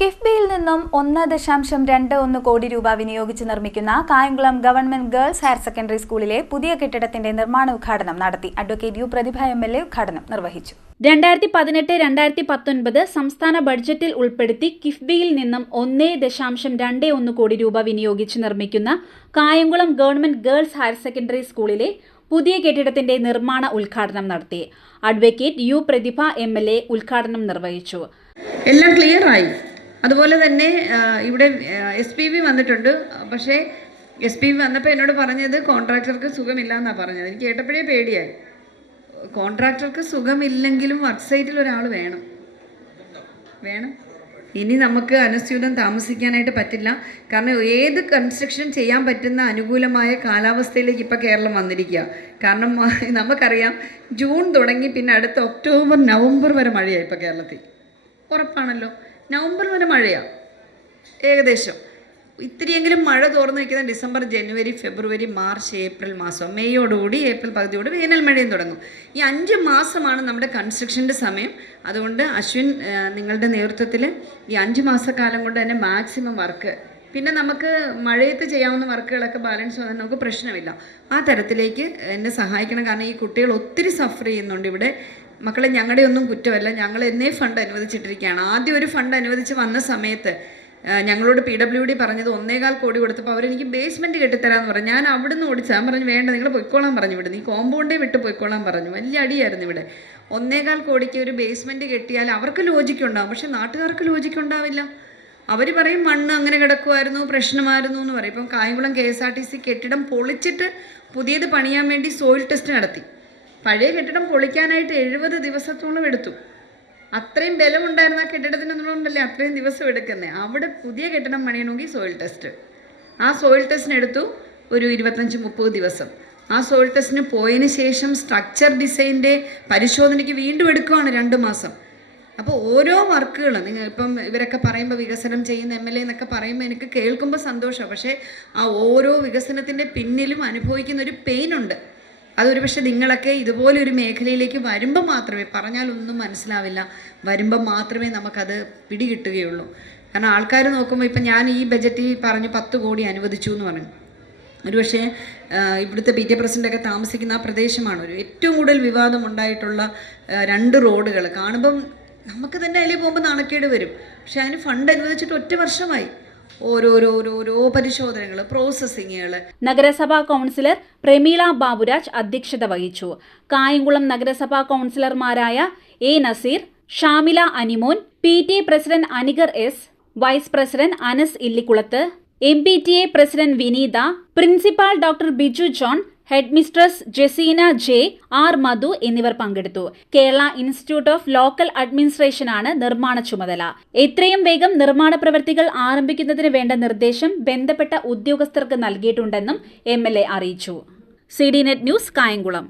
കിഫ്ബിയിൽ നിന്നും 1.21 കോടി രൂപ വിനിയോഗിച്ച് നിർമ്മിക്കുന്ന Kayamkulam government girls higher secondary സ്കൂളിലെ പുതിയ കെട്ടിടത്തിന്റെ നിർമ്മാണ ഉദ്ഘാടനം നടത്തി. അഡ്വക്കേറ്റ് യു പ്രതിഭ എംഎൽഎ ഉദ്ഘാടനം നിർവഹിച്ചു. 2018-2019 സംസ്ഥാന ബഡ്ജറ്റിൽ ഉൾപ്പെടുത്തി കിഫ്ബിയിൽ നിന്നും 1.21 കോടി രൂപ വിനിയോഗിച്ച് നിർമ്മിക്കുന്ന Kayamkulam government girls higher secondary സ്കൂളിലെ പുതിയ കെട്ടിടത്തിന്റെ നിർമ്മാണ ഉദ്ഘാടനം നടത്തി. അഡ്വക്കേറ്റ് യു പ്രതിഭ എംഎൽഎ ഉദ്ഘാടനം നിർവഹിച്ചു. എല്ലാം ക്ലിയറായി. അതുപോലെ തന്നെ ഇവിടെ SPV വന്നിട്ടുണ്ട്. പക്ഷേ SPV വന്നപ്പോൾ എന്നോട് പറഞ്ഞത് കോൺട്രാക്ടർക്ക് സുഖമില്ല എന്നാണ് പറഞ്ഞത്. എനിക്ക് കേട്ടപ്പോഴേ പേടിയായി. കോൺട്രാക്ടർക്ക് സുഖമില്ലെങ്കിലും വർക്ക് സൈറ്റിൽ ഒരാൾ വേണം. ഇനി നമുക്ക് അനുസ്യൂതം താമസിക്കാനായിട്ട് പറ്റില്ല. കാരണം ഏത് കൺസ്ട്രക്ഷൻ ചെയ്യാൻ പറ്റുന്ന അനുകൂലമായ കാലാവസ്ഥയിലേക്ക് ഇപ്പോൾ കേരളം വന്നിരിക്കുക. കാരണം നമുക്കറിയാം, ജൂൺ തുടങ്ങി പിന്നെ അടുത്ത ഒക്ടോബർ നവംബർ വരെ മഴയാണ് ഇപ്പോൾ കേരളത്തിൽ. ഉറപ്പാണല്ലോ, നവംബർ വരെ മഴയാണ് ഏകദേശം. ഇത്തിരിയെങ്കിലും മഴ തോർന്നു നിൽക്കുന്ന ഡിസംബർ, ജനുവരി, ഫെബ്രുവരി, മാർച്ച്, ഏപ്രിൽ മാസം. മെയ്യോടുകൂടി ഏപ്രിൽ പകുതിയോട് വേനൽ മഴയും തുടങ്ങും. ഈ 5 മാസമാണ് നമ്മുടെ കൺസ്ട്രക്ഷൻ്റെ സമയം. അതുകൊണ്ട് അശ്വിൻ നിങ്ങളുടെ നേതൃത്വത്തിൽ ഈ 5 മാസക്കാലം കൊണ്ട് തന്നെ മാക്സിമം വർക്ക്, പിന്നെ നമുക്ക് മഴയത്ത് ചെയ്യാവുന്ന വർക്കുകളൊക്കെ ബാലൻസ് വന്നാൽ നമുക്ക് പ്രശ്നമില്ല. ആ തരത്തിലേക്ക് എന്നെ സഹായിക്കണം. കാരണം ഈ കുട്ടികൾ ഒത്തിരി സഫർ ചെയ്യുന്നുണ്ട് ഇവിടെ. മക്കളെ, ഞങ്ങളുടെ ഒന്നും കുറ്റമല്ല, ഞങ്ങൾ എന്നേ ഫണ്ട് അനുവദിച്ചിട്ടിരിക്കുകയാണ്. ആദ്യം ഒരു ഫണ്ട് അനുവദിച്ച് വന്ന സമയത്ത് ഞങ്ങളോട് PWD പറഞ്ഞത് 1.25 കോടി കൊടുത്തപ്പോൾ അവരെനിക്ക് ബേസ്മെൻറ്റ് കെട്ടിത്തരാമെന്ന് പറഞ്ഞു. ഞാൻ അവിടുന്ന് ഓടിച്ചു. ഞാൻ പറഞ്ഞു വേണ്ട, നിങ്ങൾ പൊയ്ക്കോളാൻ പറഞ്ഞു. ഇവിടെ നീ കോമ്പൗണ്ടേ വിട്ട് പൊയ്ക്കോളാൻ പറഞ്ഞു. വലിയ അടിയായിരുന്നു ഇവിടെ. 1.25 കോടിക്ക് ഒരു ബേസ്മെൻറ്റ് കെട്ടിയാൽ അവർക്ക് ലോജിക്കുണ്ടാവും, പക്ഷേ നാട്ടുകാർക്ക് ലോജിക്കുണ്ടാവില്ല. അവർ പറയും മണ്ണ് അങ്ങനെ കിടക്കുമായിരുന്നു, പ്രശ്നമായിരുന്നു എന്ന് പറയും. ഇപ്പം കായംകുളം KSRTC കെട്ടിടം പൊളിച്ചിട്ട് പുതിയത് പണിയാൻ വേണ്ടി സോയിൽ ടെസ്റ്റ് നടത്തി. പഴയ കെട്ടിടം പൊളിക്കാനായിട്ട് 70 ദിവസത്തോളം എടുത്തു. അത്രയും ബലമുണ്ടായിരുന്ന ആ കെട്ടിടത്തിനുള്ളതുകൊണ്ടല്ലേ അത്രയും ദിവസം എടുക്കുന്നത്. അവിടെ പുതിയ കെട്ടിടം പണിയണമെങ്കിൽ സോയിൽ ടെസ്റ്റ്. ആ സോയിൽ ടെസ്റ്റിനെടുത്തു ഒരു 25-30 ദിവസം. ആ സോയിൽ ടെസ്റ്റിന് പോയതിന് ശേഷം സ്ട്രക്ചർ ഡിസൈൻ്റെ പരിശോധനയ്ക്ക് വീണ്ടും എടുക്കുകയാണ് 2 മാസം. അപ്പോൾ ഓരോ വർക്കുകൾ നിങ്ങൾ ഇപ്പം ഇവരൊക്കെ പറയുമ്പോൾ വികസനം ചെയ്യുന്ന MLA എന്നൊക്കെ പറയുമ്പോൾ എനിക്ക് കേൾക്കുമ്പോൾ സന്തോഷമാണ്. പക്ഷേ ആ ഓരോ വികസനത്തിൻ്റെ പിന്നിലും അനുഭവിക്കുന്ന ഒരു പെയിനുണ്ട്. അതൊരു പക്ഷേ നിങ്ങളൊക്കെ ഇതുപോലെ ഒരു മേഖലയിലേക്ക് വരുമ്പോൾ മാത്രമേ, പറഞ്ഞാലൊന്നും മനസ്സിലാവില്ല, വരുമ്പോൾ മാത്രമേ നമുക്കത് പിടികിട്ടുകയുള്ളൂ. കാരണം ആൾക്കാർ നോക്കുമ്പോൾ ഇപ്പം ഞാൻ ഈ ബജറ്റിൽ പറഞ്ഞു 10 കോടി അനുവദിച്ചു എന്ന് പറഞ്ഞു. ഒരുപക്ഷെ ഇവിടുത്തെ PTA പ്രസിഡൻ്റൊക്കെ താമസിക്കുന്ന ആ പ്രദേശമാണ് ഏറ്റവും കൂടുതൽ വിവാദം ഉണ്ടായിട്ടുള്ള 2 റോഡുകൾ. കാണുമ്പം നമുക്ക് തന്നെ അതിൽ പോകുമ്പോൾ നാണക്കേട് വരും. പക്ഷെ അതിന് ഫണ്ട് അനുവദിച്ചിട്ട് 1 വർഷമായി. ഓരോ പരിശോധനകൾ, പ്രോസസ്സിങ്ങുകൾ. നഗരസഭാ കൗൺസിലർ പ്രമീള ബാബുരാജ് അധ്യക്ഷത വഹിച്ചു. കായംകുളം നഗരസഭാ കൗൺസിലർമാരായ A. Nazeer, Shamila Animon, PTA president Anigar S, vice president Anas Illikkulath, MPTA president Vineetha, principal doctor Biju John, head mistress Jeseena J, R. Madhu എന്നിവർ പങ്കെടുത്തു. കേരള ഇൻസ്റ്റിറ്റ്യൂട്ട് ഓഫ് ലോക്കൽ അഡ്മിനിസ്ട്രേഷനാണ് നിർമ്മാണ ചുമതല. എത്രയും വേഗം നിർമ്മാണ പ്രവൃത്തികൾ ആരംഭിക്കുന്നതിന് വേണ്ട നിർദ്ദേശം ബന്ധപ്പെട്ട ഉദ്യോഗസ്ഥർക്ക് നൽകിയിട്ടുണ്ടെന്നും MLA അറിയിച്ചു. CD Net news, Kayamkulam.